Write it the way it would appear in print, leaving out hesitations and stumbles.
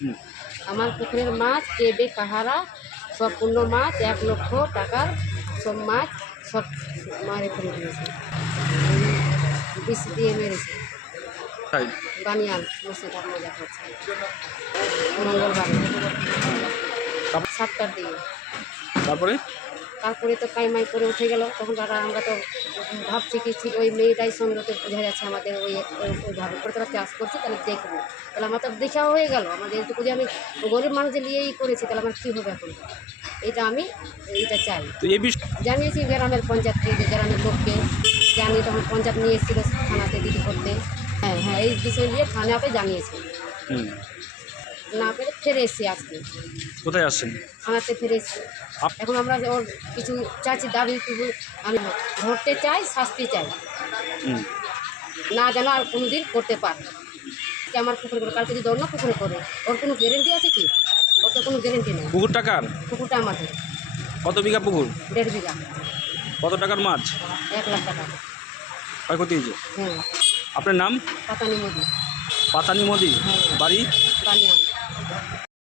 হুম। আমার পুকুরের মাছ কেবে কাহারা সব পূর্ণ মাছ 1 লক্ষ টাকার সব মাছ সব মারে ফেলে দিয়েছে, বিষ দিয়ে মেরেছে। তাই বানিয়াল মুর্শিদাবাদ মজা করছে মঙ্গলবার তারপর- 7টার দিকে। তারপরে তারপরে তো কাইমাই করে উঠে গেল। তখন তারা আমরা তো ভাবছি কি ঠিক ওই মেয়েটাই সন্দেহতে বোঝা যাচ্ছে আমাদের ওইভাবে করে তারা চাষ করছে, তাহলে দেখবো। তাহলে আমার তো দেখাও হয়ে গেল, আমাদের এটুকু যে আমি গরিব মানুষের নিয়েই করেছি, তাহলে আমার কী হবে এখন? এইটা চাই। তো এই বিষয় জানিয়েছি গ্রামের পঞ্চায়েতকে, গ্রামের লোককে জানিয়ে, তখন পঞ্চায়েত নিয়ে এসেছিল থানাতে দিদি করতে। হ্যাঁ হ্যাঁ, এই বিষয় নিয়ে থানাতে জানিয়েছি। হুম। না পেরে ফিরে এসেছি আজকে, কোথায় আসছেন? থানাতে ফিরে এসেছি। এখন আমরা ওর কিছু চাইছি, দাবি আমি ধরতে চাই, শাস্তি চাই, হুম। না যেন আর কোনোদিন করতে পারে। আমার পুকুরে করে কালকে যদি অন্য পুকুরে করে, ওর কোনো গ্যারেন্টি আছে কি? ওর তো কোনো গ্যারেন্টি নেই। পুকুর টাকার পুকুরটা আমাদের কত বিঘা পুকুর? 1.5 বিঘা, কত টাকার মাছ 1 লাখ টাকা। ক্ষয়ক্ষতি হয়েছে? হ্যাঁ, আপনার নাম? পাতানি মোদি। পাতানি মোদি, হ্যাঁ, বাড়ি? বানিয়ান।